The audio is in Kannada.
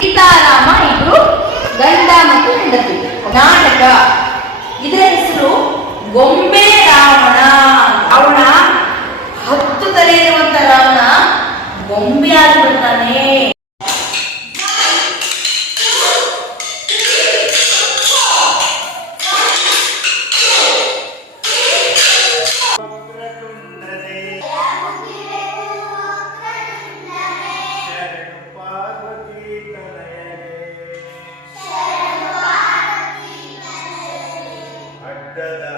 ಸೀತಾರಾಮ ಇಬ್ರು ಗಂಡ ಮತ್ತು ಹೆಂಡತಿ. ನಾಟಕ. ಇದರ ಹೆಸರು ಗೊಂಬೆ ರಾವಣ. ಅವನ ಹತ್ತು ತಲೆ ಇರುವಂತ ರಾವಣ ಗೊಂಬೆ ಆಗಿಬಿಡ್ತಾನೆ. Yes,